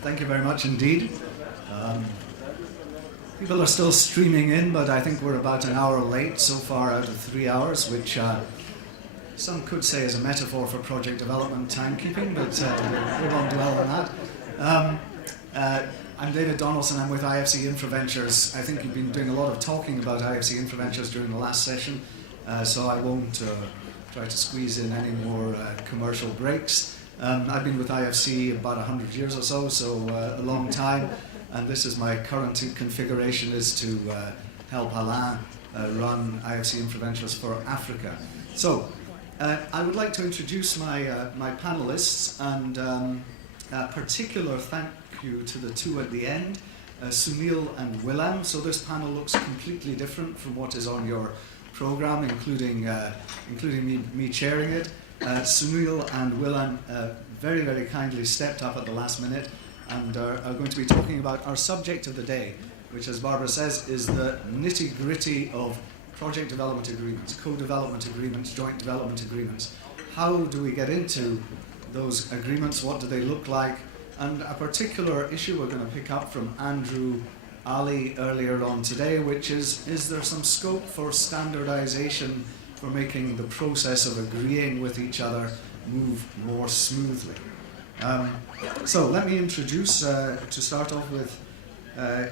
Thank you very much indeed. Um, People are still streaming in, but I think we're about an hour late so far out of 3 hours, which some could say is a metaphor for project development timekeeping, but we won't dwell on that. I'm David Donaldson, I'm with IFC Infraventures. I think you've been doing a lot of talking about IFC Infraventures during the last session, so I won't try to squeeze in any more commercial breaks. I've been with IFC about 100 years or so a long time. And this is my current configuration, is to help Alain run IFC Infraventures for Africa. So, I would like to introduce my panelists, and a particular thank you to the two at the end, Sunil and Willem. So this panel looks completely different from what is on your program, including me chairing it. Sunil and Willem very, very kindly stepped up at the last minute and are going to be talking about our subject of the day, which, as Barbara says, is the nitty-gritty of project development agreements, co-development agreements, joint development agreements. How do we get into those agreements? What do they look like? And a particular issue we're going to pick up from Andrew Ali earlier on today, which is there some scope for standardization for making the process of agreeing with each other move more smoothly? So let me introduce, to start off with,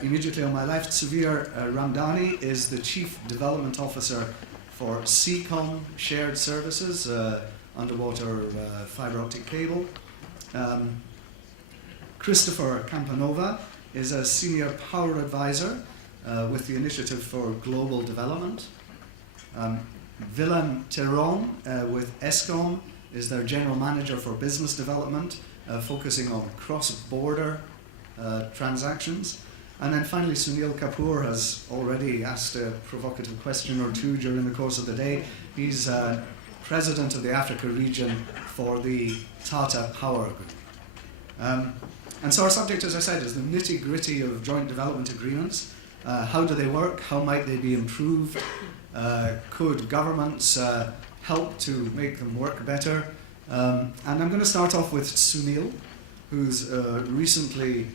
immediately on my left, Suvir Ramdani is the Chief Development Officer for CCOM Shared Services, underwater fiber optic cable. Christopher Campanova is a Senior Power Advisor with the Initiative for Global Development. Willem Teron with ESCOM is their General Manager for Business Development, focusing on cross-border transactions. And then finally, Sunil Kapoor has already asked a provocative question or two during the course of the day. He's President of the Africa region for the Tata Power Group. And so our subject, as I said, is the nitty-gritty of joint development agreements. How do they work? How might they be improved? Could governments help to make them work better? And I'm going to start off with Sunil, who's recently,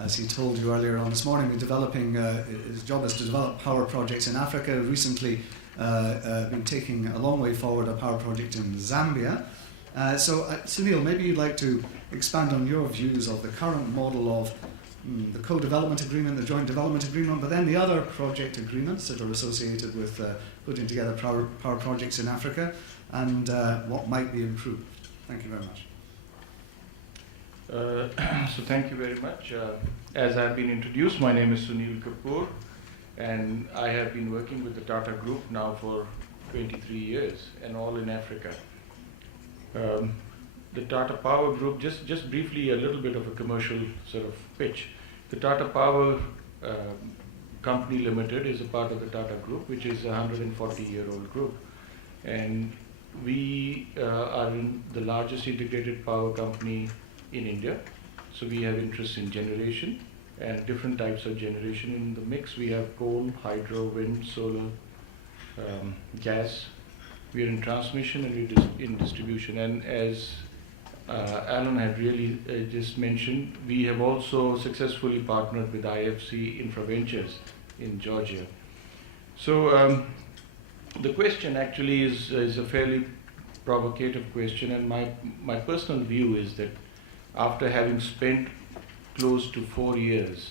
as he told you earlier on this morning, developing, his job is to develop power projects in Africa, recently been taking a long way forward a power project in Zambia. So Sunil, maybe you'd like to expand on your views of the current model of the co-development agreement, the joint development agreement, but then the other project agreements that are associated with putting together power projects in Africa, and what might be improved. Thank you very much. So thank you very much. As I've been introduced, my name is Sunil Kapoor, and I have been working with the Tata Group now for 23 years, and all in Africa. The Tata Power Group, just briefly a little bit of a commercial sort of pitch. The Tata Power Company Limited is a part of the Tata Group, which is a 140-year-old group. And we are in the largest integrated power company in India. So we have interests in generation and different types of generation in the mix. We have coal, hydro, wind, solar, gas. We are in transmission and we're in distribution. And as Alan had really just mentioned, we have also successfully partnered with IFC Infraventures in Georgia. So the question actually is a fairly provocative question, and my personal view is that after having spent close to 4 years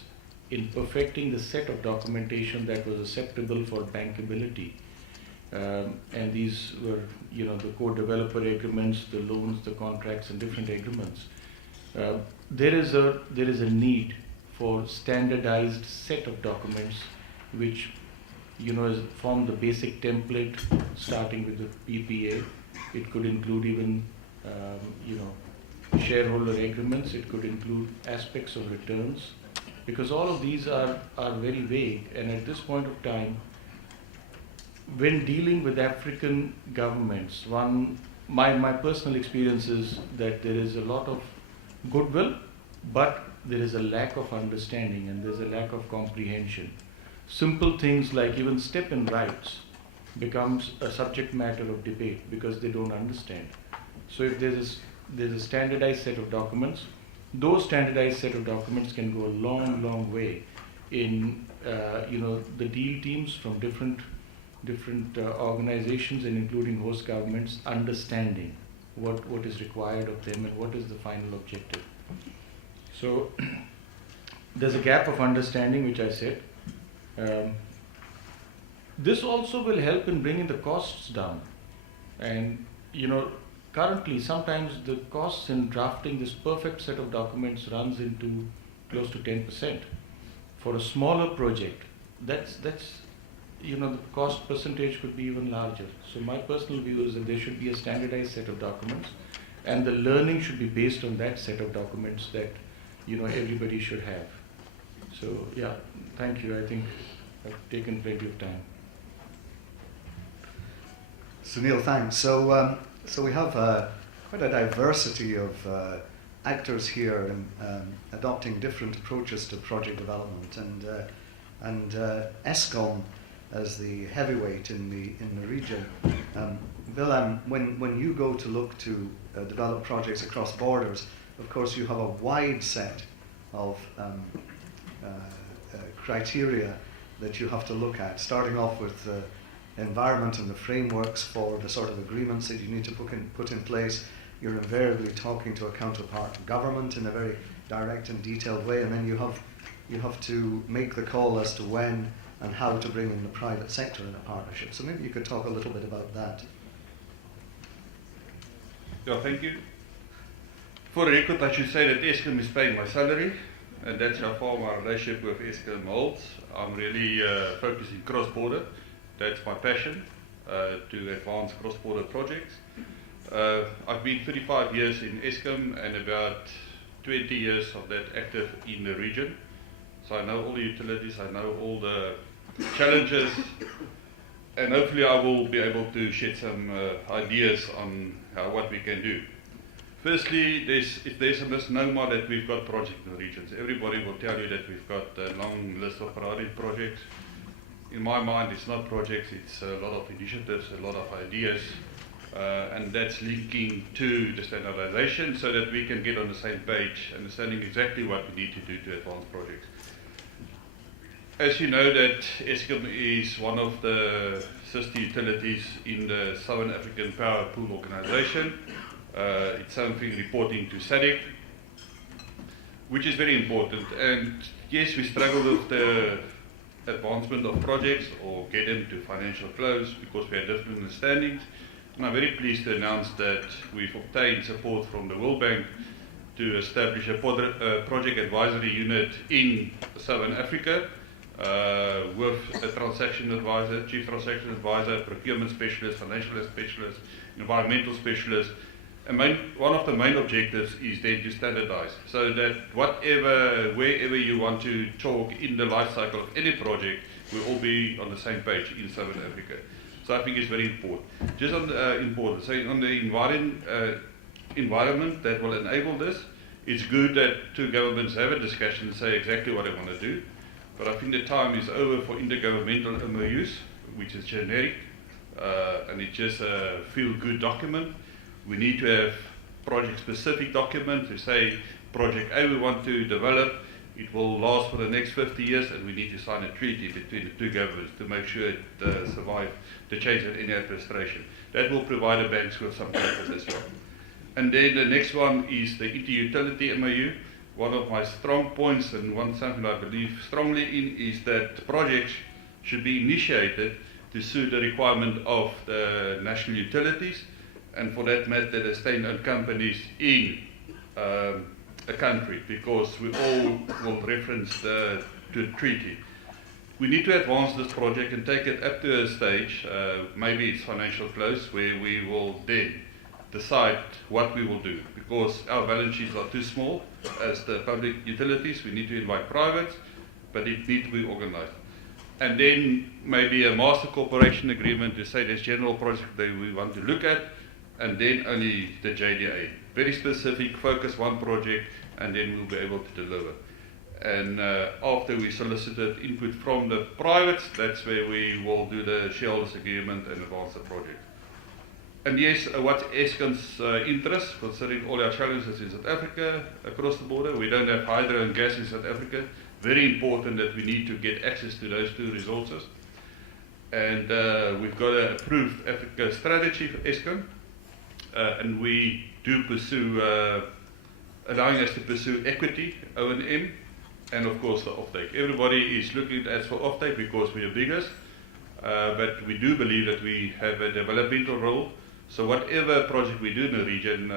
in perfecting the set of documentation that was acceptable for bankability, and these were, the co-developer agreements, the loans, the contracts, and different agreements. There is a need for standardized set of documents, which, form the basic template, starting with the PPA. It could include even, shareholder agreements. It could include aspects of returns, because all of these are very vague. And at this point of time, when dealing with African governments, my personal experience is that there is a lot of goodwill, but there is a lack of understanding and there's a lack of comprehension. Simple things like even step-in rights becomes a subject matter of debate because they don't understand. So if there's a standardized set of documents, those standardized set of documents can go a long, long way in the deal teams from different organizations and including host governments understanding what is required of them and what is the final objective. So there's a gap of understanding, which I said. This also will help in bringing the costs down. And currently sometimes the costs in drafting this perfect set of documents runs into close to 10%. For a smaller project, that's the cost percentage could be even larger. So my personal view is that there should be a standardized set of documents, and the learning should be based on that set of documents that everybody should have. So yeah, thank you. I think I've taken plenty of time. Sunil, thanks. So we have quite a diversity of actors here in adopting different approaches to project development, and ESCOM as the heavyweight in the region. Bill, when you go to look to develop projects across borders, of course you have a wide set of criteria that you have to look at, starting off with the environment and the frameworks for the sort of agreements that you need to put in place. You're invariably talking to a counterpart government in a very direct and detailed way, and then you have to make the call as to when and how to bring in the private sector in a partnership. So maybe you could talk a little bit about that. Yeah, thank you. For the record, I should say that ESCOM is paying my salary, and that's how far my relationship with ESCOM holds. I'm really focusing cross-border. That's my passion, to advance cross-border projects. I've been 35 years in ESCOM and about 20 years of that active in the region. So I know all the utilities, I know all the challenges, and hopefully I will be able to shed some ideas on what we can do. Firstly, there's a misnomer that we've got projects in the regions. Everybody will tell you that we've got a long list of priority projects. In my mind, it's not projects, it's a lot of initiatives, a lot of ideas, and that's linking to the standardization so that we can get on the same page, understanding exactly what we need to do to advance projects. As you know, that ESCOM is one of the sister utilities in the Southern African Power Pool Organization. It's something reporting to SADC, which is very important. And yes, we struggle with the advancement of projects or get them to financial close because we have different understandings. And I'm very pleased to announce that we've obtained support from the World Bank to establish a project advisory unit in Southern Africa with a transaction advisor, chief transaction advisor, procurement specialist, financial specialist, environmental specialist. And one of the main objectives is then to standardize, so that wherever you want to talk in the life cycle of any project, we'll all be on the same page in Southern Africa. So I think it's very important. Just on the on the environment that will enable this, it's good that two governments have a discussion and say exactly what they want to do. But I think the time is over for intergovernmental MOUs, which is generic, and it's just a feel-good document. We need to have project-specific documents to say, project A we want to develop, it will last for the next 50 years, and we need to sign a treaty between the two governments to make sure it survives the change in any administration. That will provide the banks with some comfort as well. And then the next one is the inter-utility MOU. One of my strong points, and something I believe strongly in, is that projects should be initiated to suit the requirement of the national utilities, and for that matter, the state-owned companies in a country, because we all will reference to the treaty. We need to advance this project and take it up to a stage, maybe it's financial close, where we will then decide what we will do, because our balance sheets are too small as the public utilities. We need to invite privates, but it needs to be organized. And then maybe a master corporation agreement to say there's general projects that we want to look at, and then only the JDA. Very specific, focus one project, and then we'll be able to deliver. And after we solicited input from the privates, that's where we will do the shareholders agreement and advance the project. And yes, what's Eskom's interest, considering all our challenges in South Africa, across the border? We don't have hydro and gas in South Africa. Very important that we need to get access to those two resources. And we've got an approved Africa strategy for Eskom, and we do pursue, allowing us to pursue equity, O&M, and of course the offtake. Everybody is looking at us for offtake because we are biggest, but we do believe that we have a developmental role. So whatever project we do in the region,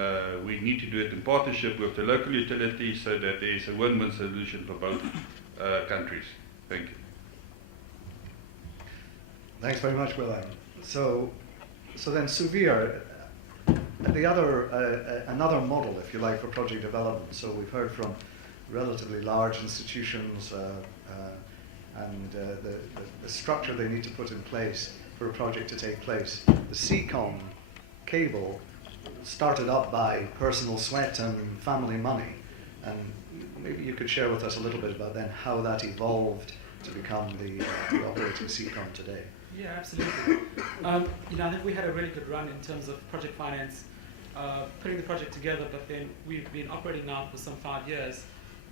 we need to do it in partnership with the local utilities so that there is a win-win solution for both countries. Thank you. Thanks very much, Willem. So then, Suvir, another model, if you like, for project development. So we've heard from relatively large institutions and the structure they need to put in place for a project to take place. The CCOM cable started up by personal sweat and family money, and maybe you could share with us a little bit about then how that evolved to become the operating CCOM today. Yeah, absolutely. I think we had a really good run in terms of project finance, putting the project together, but then we've been operating now for some 5 years,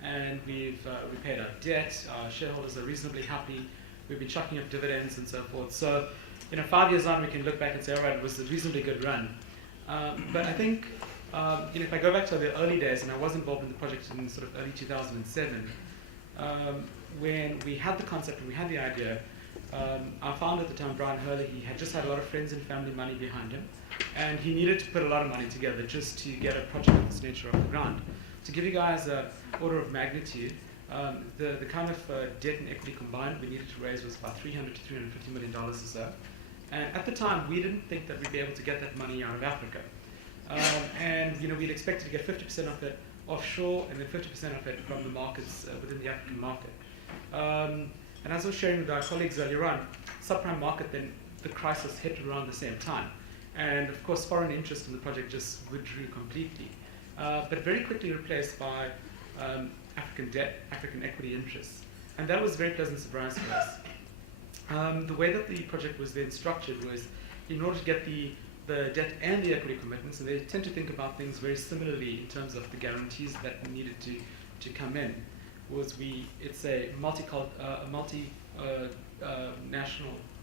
and we've repaid our debt. Our shareholders are reasonably happy. We've been chucking up dividends and so forth. So, 5 years on, we can look back and say, all right, it was a reasonably good run. But I think, if I go back to the early days, and I was involved in the project in sort of early 2007, when we had the concept and we had the idea, our founder at the time, Brian Hurley, he had just had a lot of friends and family money behind him, and he needed to put a lot of money together just to get a project of this nature off the ground. To give you guys an order of magnitude, the kind of debt and equity combined we needed to raise was about $300 to $350 million or so. And at the time, we didn't think that we'd be able to get that money out of Africa. We'd expected to get 50% of it offshore and then 50% of it from the markets within the African market. And as I was sharing with our colleagues earlier on, subprime market, then the crisis hit around the same time. And of course, foreign interest in the project just withdrew completely, but very quickly replaced by African debt, African equity interests. And that was a very pleasant surprise for us. The way that the project was then structured was, in order to get the debt and the equity commitments, and they tend to think about things very similarly in terms of the guarantees that needed to come in, it's a multinational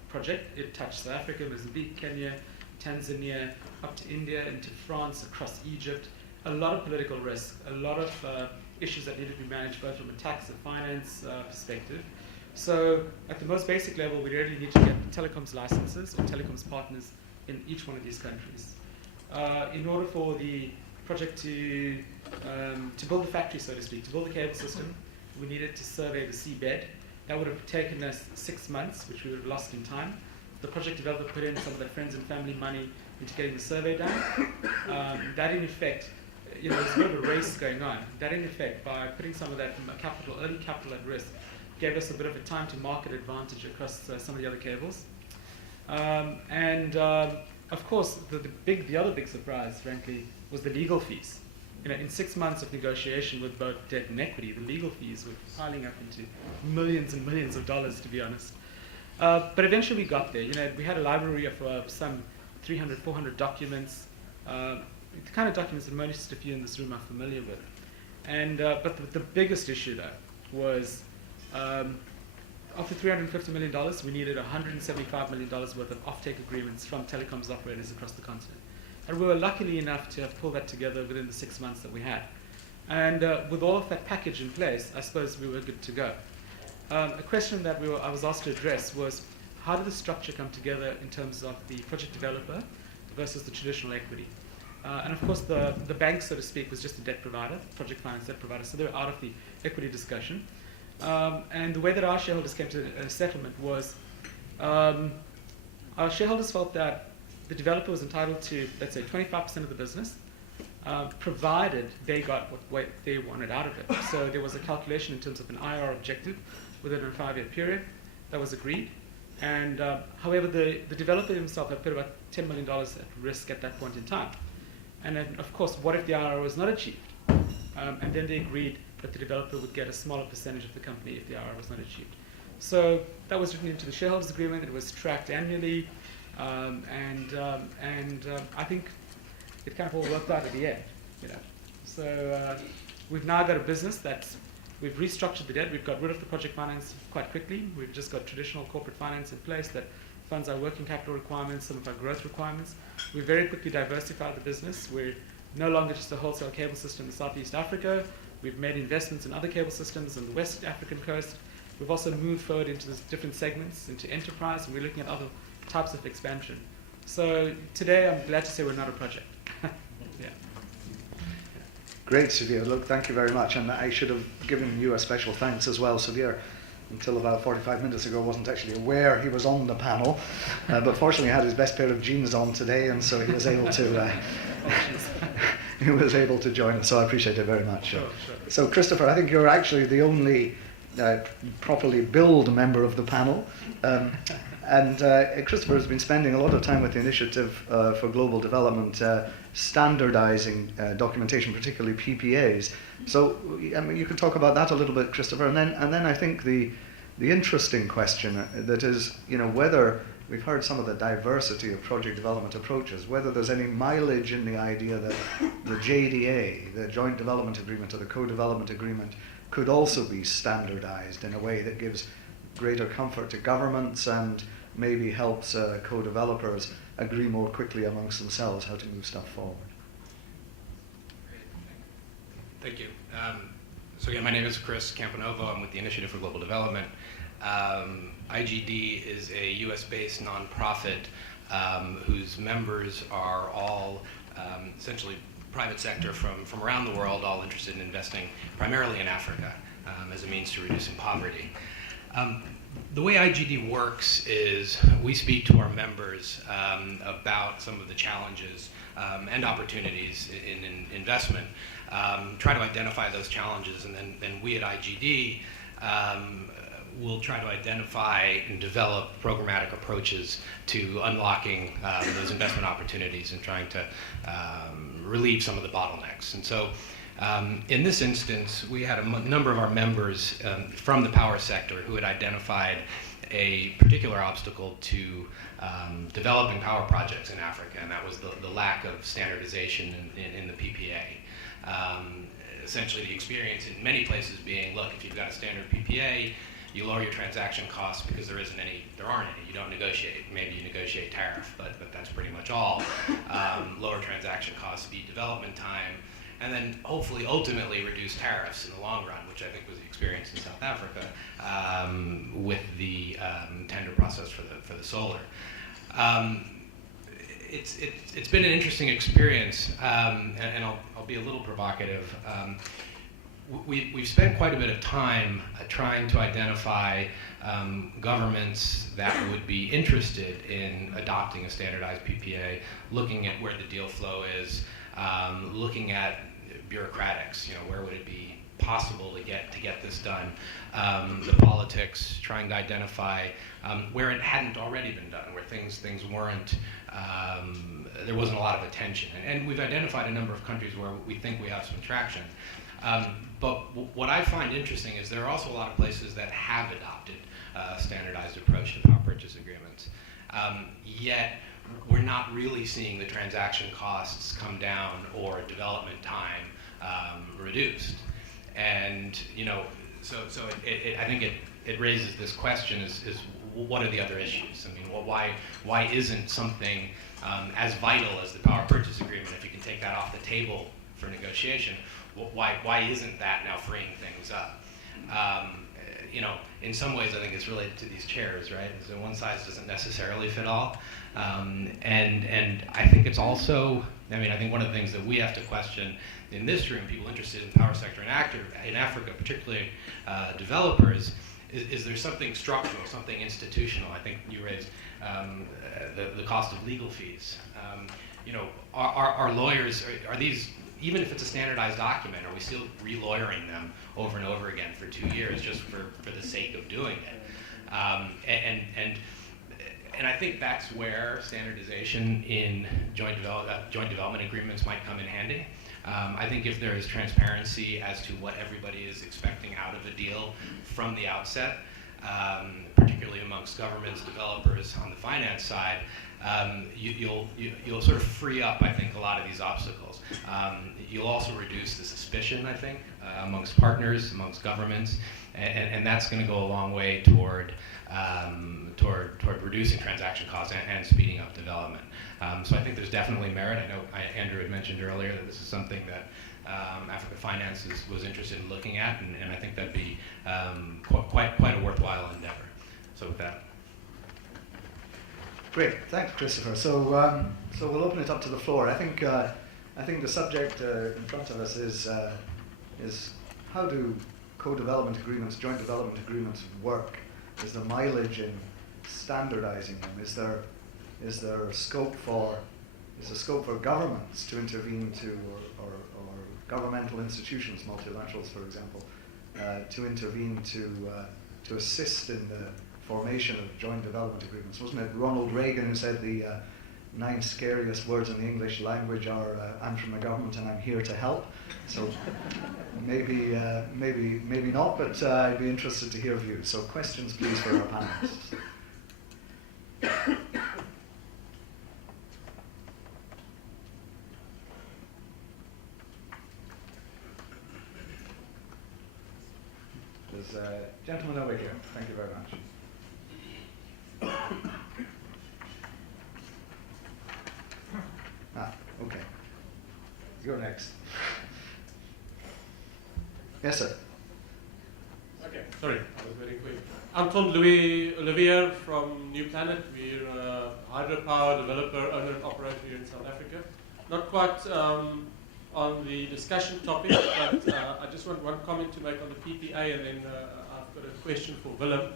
project. It touched South Africa, Mozambique, Kenya, Tanzania, up to India, into France, across Egypt. A lot of political risk, a lot of issues that needed to be managed both from a tax and finance perspective. So at the most basic level, we really need to get telecoms licenses or telecoms partners in each one of these countries. In order for the project to build a factory, so to speak, to build a cable system, we needed to survey the seabed. That would have taken us 6 months, which we would have lost in time. The project developer put in some of their friends and family money into getting the survey done. That in effect, there's a bit of a race going on. That in effect, by putting some of that early capital at risk, gave us a bit of a time to market advantage across some of the other cables. Of course, the other big surprise, frankly, was the legal fees. In 6 months of negotiation with both debt and equity, the legal fees were piling up into millions and millions of dollars, to be honest. But eventually we got there. We had a library of some 300, 400 documents, the kind of documents that most of you in this room are familiar with. But the biggest issue, though, was of the $350 million, we needed $175 million worth of offtake agreements from telecoms operators across the continent. And we were lucky enough to have pulled that together within the 6 months that we had. And with all of that package in place, I suppose we were good to go. A question that I was asked to address was, how did the structure come together in terms of the project developer versus the traditional equity? And of course, the bank, so to speak, was just a debt provider, project finance debt provider, so they were out of the equity discussion. And the way that our shareholders came to a settlement was, our shareholders felt that the developer was entitled to, let's say, 25% of the business, provided they got what they wanted out of it. So there was a calculation in terms of an IR objective within a 5-year period that was agreed. And however, the developer himself had put about $10 million at risk at that point in time. And then, of course, what if the IR was not achieved? And then they agreed that the developer would get a smaller percentage of the company if the IR was not achieved. So that was written into the shareholders agreement. It was tracked annually. I think it kind of all worked out at the end, you know. So we've now got a business we've restructured the debt. We've got rid of the project finance quite quickly. We've just got traditional corporate finance in place that funds our working capital requirements, some of our growth requirements. We very quickly diversified the business. We're no longer just a wholesale cable system in Southeast Africa. We've made investments in other cable systems on the West African coast. We've also moved forward into different segments, into enterprise, and we're looking at other types of expansion. So today, I'm glad to say we're not a project. Yeah. Great, Sudhir. Look, thank you very much. And I should have given you a special thanks as well, Sudhir. Until about 45 minutes ago, wasn't actually aware he was on the panel, but fortunately had his best pair of jeans on today, and so he was able to join us. So I appreciate it very much. Sure. So Christopher, I think you're actually the only properly billed member of the panel, and Christopher has been spending a lot of time with the Initiative for Global Development, standardizing documentation, particularly PPAs. So I mean, you could talk about that a little bit, Christopher, and then I think the interesting question that is, you know, whether we've heard some of the diversity of project development approaches, whether there's any mileage in the idea that the JDA, the Joint Development Agreement or the Co-Development Agreement, could also be standardized in a way that gives greater comfort to governments and maybe helps co-developers agree more quickly amongst themselves how to move stuff forward. Thank you. So again, my name is Chris Campanovo. I'm with the Initiative for Global Development. IGD is a US-based nonprofit whose members are all essentially private sector from around the world, all interested in investing primarily in Africa as a means to reducing poverty. The way IGD works is we speak to our members about some of the challenges and opportunities in investment, try to identify those challenges, and then we at IGD will try to identify and develop programmatic approaches to unlocking those investment opportunities and trying to relieve some of the bottlenecks. And so in this instance, we had a number of our members from the power sector who had identified a particular obstacle to developing power projects in Africa, and that was the lack of standardization in the PPA. Essentially, the experience in many places being, look, if you've got a standard PPA, you lower your transaction costs because there aren't any. You don't negotiate. Maybe you negotiate tariff, but that's pretty much all. Lower transaction costs, speed development time, and then hopefully ultimately reduce tariffs in the long run, which I think was the experience in South Africa with the tender process for the solar. It's been an interesting experience, and I'll be a little provocative. We've spent quite a bit of time trying to identify governments that would be interested in adopting a standardized PPA, looking at where the deal flow is, looking at bureaucratics, where would it be possible to get this done, the politics, trying to identify where it hadn't already been done, where things weren't, there wasn't a lot of attention. And we've identified a number of countries where we think we have some traction. But what I find interesting is there are also a lot of places that have adopted a standardized approach to power purchase agreements. Yet we're not really seeing the transaction costs come down or development time reduced. And so I think it raises this question: is what are the other issues? I mean, why isn't something as vital as the power purchase agreement, if you can take that off the table for negotiation? Why isn't that now freeing things up? In some ways, I think it's related to these chairs, right? So one size doesn't necessarily fit all, and I think it's also. I think one of the things that we have to question in this room, people interested in the power sector in Africa, particularly developers, is there something structural, something institutional? I think you raised the cost of legal fees. Our lawyers, are these, even if it's a standardized document, are we still re-lawyering them over and over again for 2 years just for the sake of doing it? And I think that's where standardization in joint development agreements might come in handy. I think if there is transparency as to what everybody is expecting out of a deal from the outset, particularly amongst governments, developers on the finance side, you'll sort of free up, I think, a lot of these obstacles. You'll also reduce the suspicion, I think, amongst partners, amongst governments, and that's going to go a long way toward reducing transaction costs and speeding up development. So I think there's definitely merit. I know Andrew had mentioned earlier that this is something that Africa Finance was interested in looking at, and I think that'd be quite a worthwhile endeavor. So with that. Great, thanks, Christopher. So we'll open it up to the floor. I think the subject in front of us is how do co-development agreements, joint development agreements work? Is there mileage in standardizing them? Is there scope for governments to intervene or governmental institutions, multilaterals, for example, to intervene to assist in the formation of joint development agreements? Wasn't it Ronald Reagan who said the 9 scariest words in the English language are "I'm from the government and I'm here to help"? So maybe not, but I'd be interested to hear views. So questions, please, for our panelists. There's a gentleman over here. Thank you very much. Okay. You're next. Yes, sir. Okay, sorry, I was very quick. I'm called Louis Olivier from New Planet. We're a hydropower developer, owner and operator here in South Africa. Not quite on the discussion topic, but I just want one comment to make on the PPA, and then I've got a question for Willem.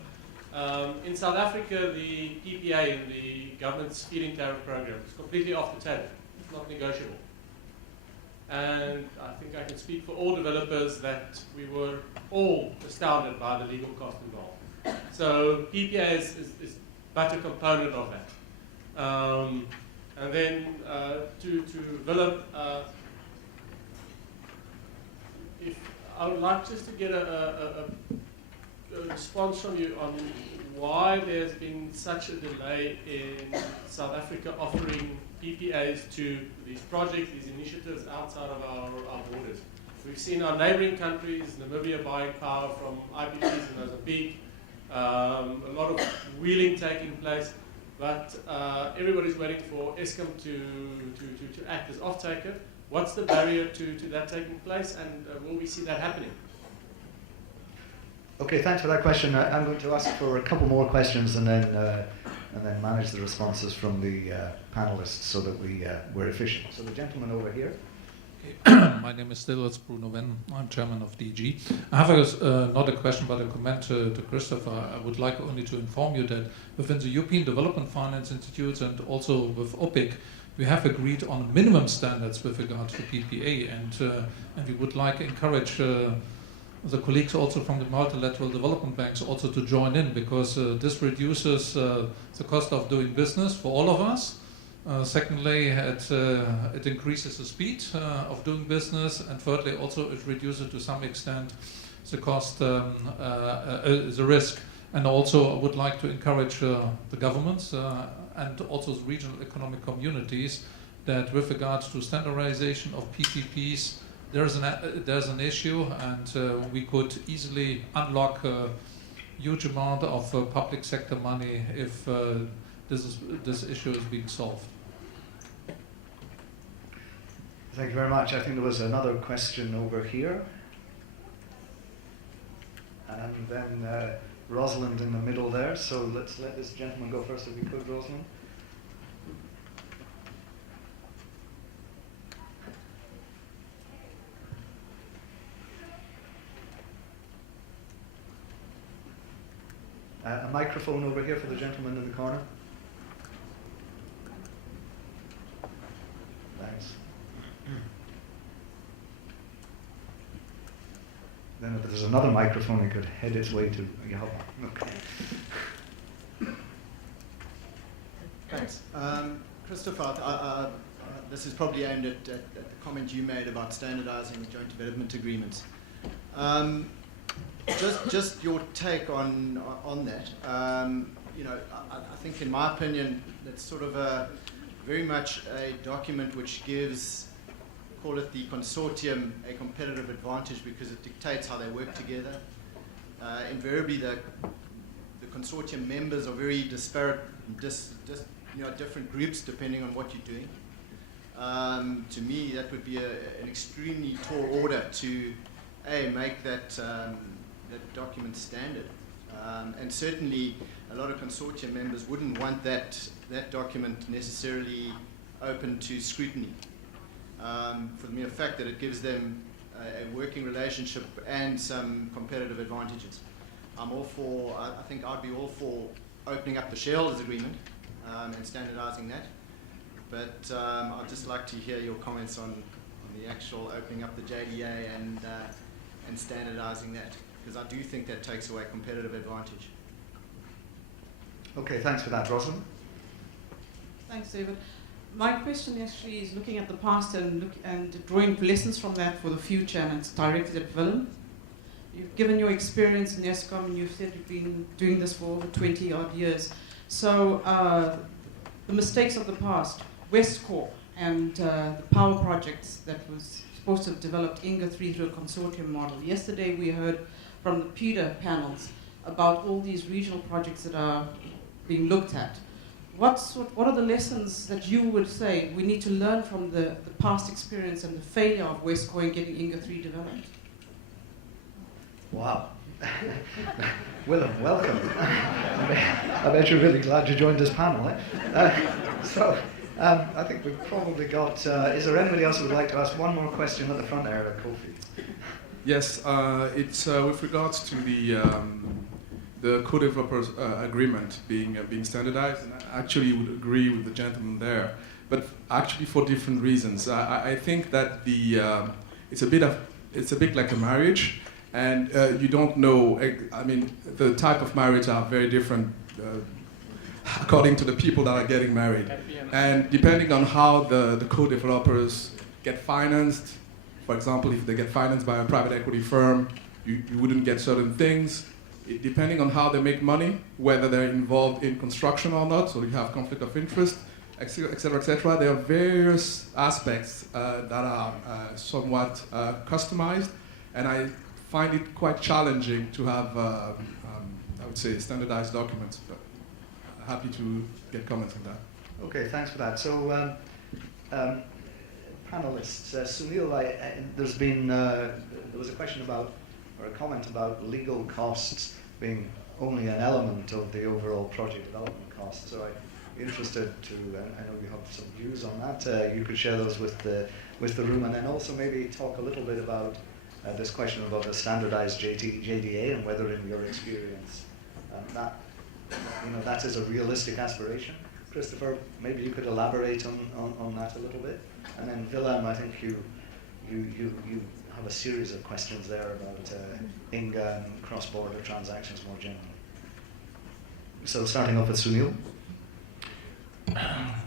In South Africa, the PPA in the government's feed-in tariff program is completely off the table. It's not negotiable. And I think I can speak for all developers that we were all astounded by the legal cost involved. So PPA is but a component of that. And then to Willem, if I would like just to get a response from you on why there's been such a delay in South Africa offering PPAs to these projects, these initiatives outside of our borders. We've seen our neighboring countries, Namibia buying power from IPPs in Mozambique, a lot of wheeling taking place, but everybody's waiting for Eskom to act as off-taker. What's the barrier to that taking place, and will we see that happening? Okay, thanks for that question. I'm going to ask for a couple more questions and then manage the responses from the panelists so that we're efficient. So the gentleman over here. My name is still Bruno Venn. I'm chairman of DG. I have not a question but a comment to Christopher. I would like only to inform you that within the European Development Finance Institutes and also with OPIC, we have agreed on minimum standards with regard to PPA, and we would like to encourage the colleagues also from the multilateral development banks also to join in, because this reduces the cost of doing business for all of us. Secondly, it increases the speed of doing business, and thirdly, also it reduces to some extent the cost, the risk. And also, I would like to encourage the governments and also the regional economic communities that, with regards to standardization of PPPs, there's an issue, and we could easily unlock a huge amount of public sector money if this issue is being solved. Thank you very much. I think there was another question over here. And then Rosalind in the middle there. So let's let this gentleman go first if we could, Rosalind. A microphone over here for the gentleman in the corner. Thanks. Then if there's another microphone, it could head its way to. Okay. Thanks. Christopher, this is probably aimed at the comment you made about standardizing joint development agreements. Just your take on that. I think in my opinion, it's sort of very much a document which gives, call it the consortium, a competitive advantage because it dictates how they work together. Invariably, the consortium members are very disparate, different groups depending on what you're doing. To me, that would be an extremely tall order to make that document standard. And certainly, a lot of consortium members wouldn't want that document necessarily open to scrutiny. For the mere fact that it gives them a working relationship and some competitive advantages. I think I'd be all for opening up the shareholders agreement and standardizing that. But I'd just like to hear your comments on the actual opening up the JDA and standardizing that, because I do think that takes away competitive advantage. Okay, thanks for that, Rosalind. Thanks, David. My question actually is looking at the past and drawing lessons from that for the future, and it's directed at Willem. You've given your experience in Eskom, and you've said you've been doing this for over 20 odd years. So the mistakes of the past, Westcorp and the power projects that was supposed to have developed Inga 3 through a consortium model. Yesterday we heard from the PETA panels about all these regional projects that are being looked at. What are the lessons that you would say we need to learn from the past experience and the failure of Westcorp in getting Inga 3 developed? Wow. Willem, welcome. I bet you're really glad you joined this panel. I think we've probably got, is there anybody else who would like to ask one more question at the front there, Kofi? Yes, it's with regards to the co-developers agreement being standardized, and I actually would agree with the gentleman there, but actually for different reasons. I think that it's a bit like a marriage, and you don't know. I mean, the type of marriage are very different according to the people that are getting married, and depending on how the co-developers get financed. For example, if they get financed by a private equity firm, you wouldn't get certain things. Depending on how they make money, whether they're involved in construction or not, so you have conflict of interest, etc., etc. There are various aspects that are somewhat customized, and I find it quite challenging to have, I would say, standardized documents, but happy to get comments on that. Okay, thanks for that. So, panelists, Sunil, there was a question about, or a comment about legal costs being only an element of the overall project development costs. So I'm interested to, I know you have some views on that. You could share those with the room, and then also maybe talk a little bit about this question about the standardized JDA and whether, in your experience, that is a realistic aspiration. Christopher, maybe you could elaborate on that a little bit, and then Willem, I think you have a series of questions there about Inga and cross-border transactions more generally. So starting off with Sunil.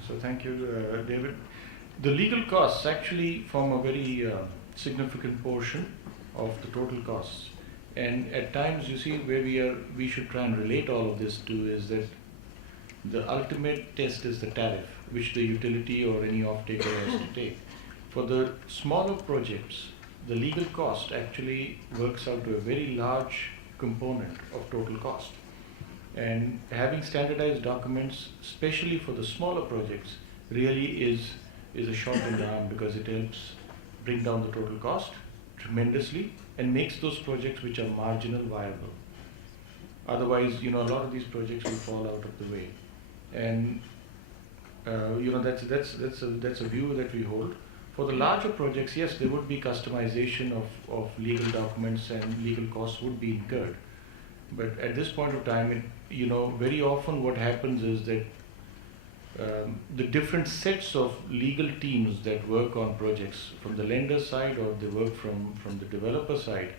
So thank you, David. The legal costs actually form a very significant portion of the total costs. And at times, you see, where we should try and relate all of this to is that the ultimate test is the tariff, which the utility or any off-taker has to take. For the smaller projects, the legal cost actually works out to a very large component of total cost. And having standardized documents, especially for the smaller projects, really is a shot in the arm, because it helps bring down the total cost tremendously and makes those projects which are marginal viable. Otherwise, a lot of these projects will fall out of the way. And that's a view that we hold. For the larger projects, yes, there would be customization of legal documents and legal costs would be incurred. But at this point of time, very often what happens is that the different sets of legal teams that work on projects from the lender side or they work from the developer side,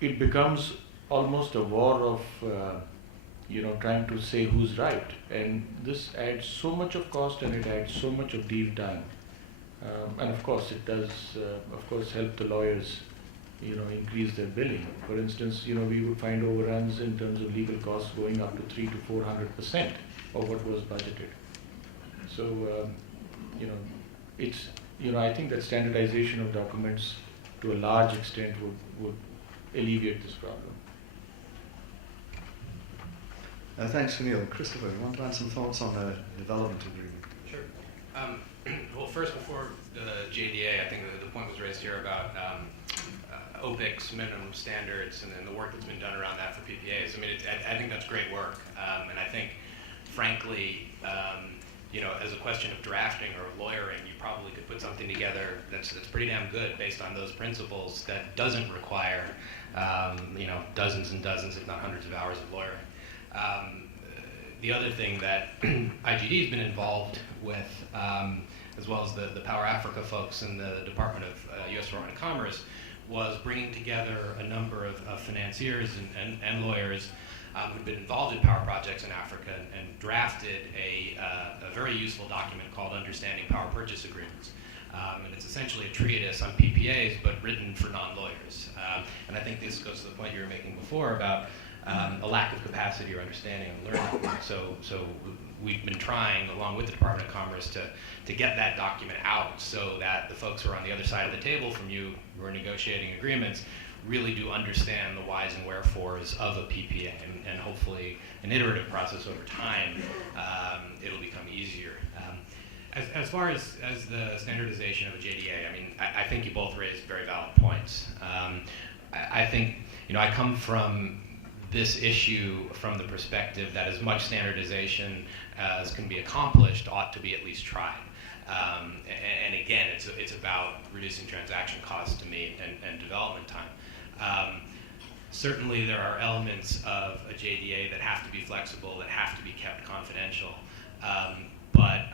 it becomes almost a war of trying to say who's right. And this adds so much of cost and it adds so much of deal time. And of course it does help the lawyers increase their billing. For instance, we would find overruns in terms of legal costs going up to 300 to 400% of what was budgeted. So, it's, I think that standardization of documents to a large extent would alleviate this problem. Thanks, Sunil. Christopher, you want to add some thoughts on the development agreement? Sure. Well, first, before the JDA, I think the point was raised here about OPIC's minimum standards and then the work that's been done around that for PPAs. I mean, I think that's great work. And I think, frankly, as a question of drafting or lawyering, you probably could put something together that's pretty damn good based on those principles that doesn't require, dozens and dozens, if not hundreds of hours of lawyering. The other thing that IGD has been involved with, as well as the Power Africa folks and the Department of U.S. Foreign Commerce, was bringing together a number of financiers and lawyers who've been involved in power projects in Africa and drafted a very useful document called Understanding Power Purchase Agreements. And it's essentially a treatise on PPAs, but written for non-lawyers. And I think this goes to the point you were making before about a lack of capacity or understanding and learning. So we've been trying, along with the Department of Commerce, to get that document out so that the folks who are on the other side of the table from you who are negotiating agreements really do understand the whys and wherefores of a PPA, and hopefully an iterative process over time, it'll become easier. As far as the standardization of a JDA, I mean, I think you both raised very valid points. I think, I come from this issue from the perspective that as much standardization as can be accomplished ought to be at least tried. And again, it's about reducing transaction costs to me and development time. Certainly there are elements of a JDA that have to be flexible, that have to be kept confidential. But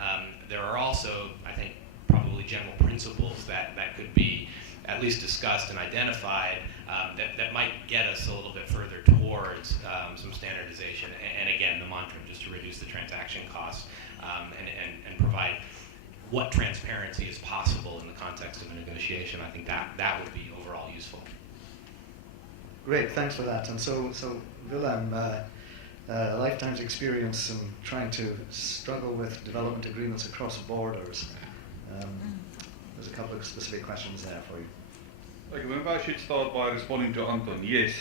there are also, I think, probably general principles that could be at least discussed and identified that might get us a little bit further towards some standardization. And again, the mantra, just to reduce the transaction costs and provide what transparency is possible in the context of a negotiation. I think that would be overall useful. Great, thanks for that. And so Willem, a lifetime's experience in trying to struggle with development agreements across borders. There's a couple of specific questions there for you. Okay, maybe I should start by responding to Anton. Yes,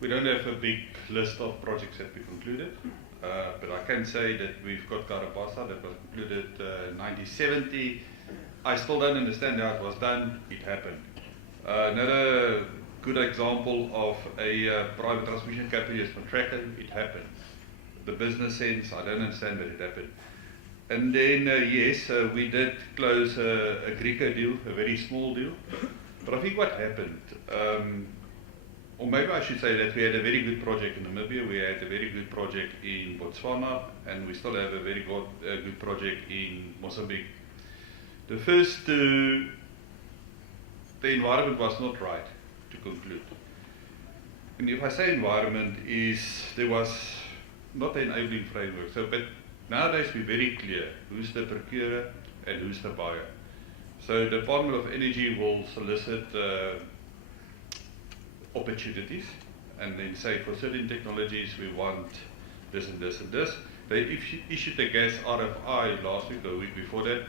we don't have a big list of projects that we concluded, but I can say that we've got Karabasa that was concluded in 1970. I still don't understand how it was done. It happened. Another good example of a private transmission company is contracted. It happened. The business sense, I don't understand, but it happened. And then, yes, we did close a Greco deal, a very small deal. But I think what happened, or maybe I should say that we had a very good project in Namibia, we had a very good project in Botswana, and we still have a very good project in Mozambique. The first two, the environment was not right to conclude. And if I say environment, there was not an enabling framework. But nowadays we're very clear who's the procurer and who's the buyer. So the Department of Energy will solicit opportunities and then say for certain technologies we want this and this and this. They issued the gas RFI last week or a week before that,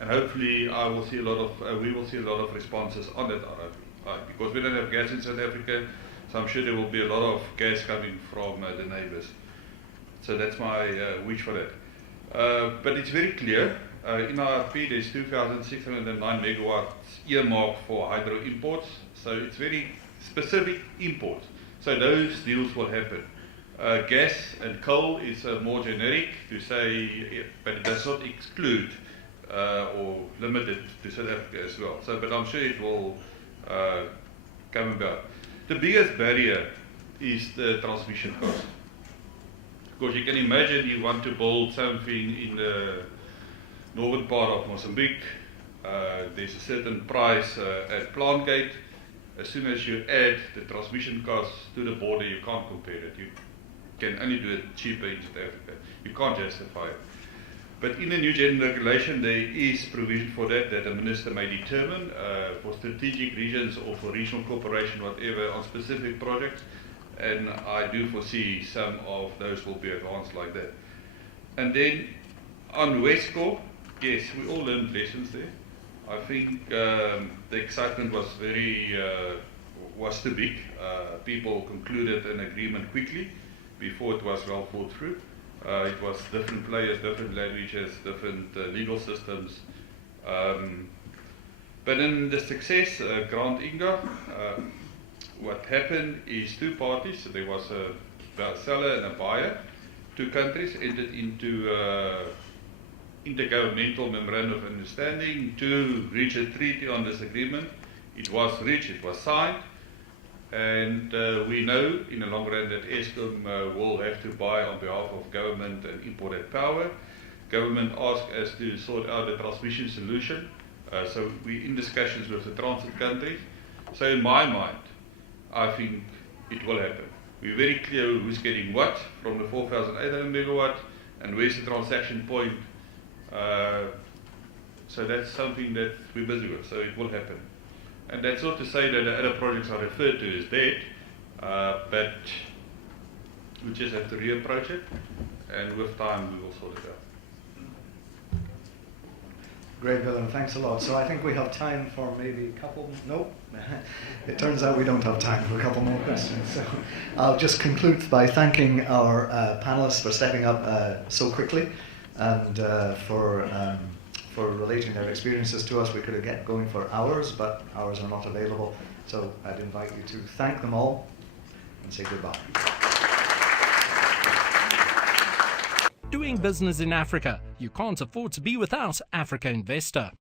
and hopefully we will see a lot of responses on that RFI because we don't have gas in South Africa, so I'm sure there will be a lot of gas coming from the neighbours. So that's my wish for that. But it's very clear, in our RFP there's 2,609 megawatts earmarked for hydro imports, so it's very specific imports. So those deals will happen. Gas and coal is more generic to say, but it does not exclude or limit it to South Africa as well. So, but I'm sure it will come about. The biggest barrier is the transmission cost. Because you can imagine you want to build something in the northern part of Mozambique, there's a certain price at plant gate. As soon as you add the transmission costs to the border, you can't compare it. You can only do it cheaper in South Africa. You can't justify it. But in the new general regulation, there is provision for that the minister may determine for strategic regions or for regional cooperation, whatever, on specific projects. And I do foresee some of those will be advanced like that. And then on Westcorp, yes, we all learned lessons there. I think the excitement was too big. People concluded an agreement quickly before it was well thought through. It was different players, different languages, different legal systems. But in the success, Grant Inga, what happened is two parties, so there was a seller and a buyer, two countries entered into intergovernmental memorandum of understanding to reach a treaty on this agreement. It was reached, it was signed, and we know in the long run that Eskom will have to buy on behalf of government and imported power. Government asked us to sort out the transmission solution, so we're in discussions with the transit countries. So in my mind, I think it will happen. We're very clear who's getting what from the 4,800 megawatt and where's the transaction point. So that's something that we're busy with, so it will happen. And that's not to say that the other projects I referred to is dead, but we just have to reapproach it, and with time we will sort it out. Great, Willem, thanks a lot. So I think we have time for maybe a couple, nope. It turns out we don't have time for a couple more questions. So I'll just conclude by thanking our panelists for stepping up so quickly and for relating their experiences to us. We could have kept going for hours, but hours are not available. So I'd invite you to thank them all and say goodbye. Doing business in Africa. You can't afford to be without Africa Investor.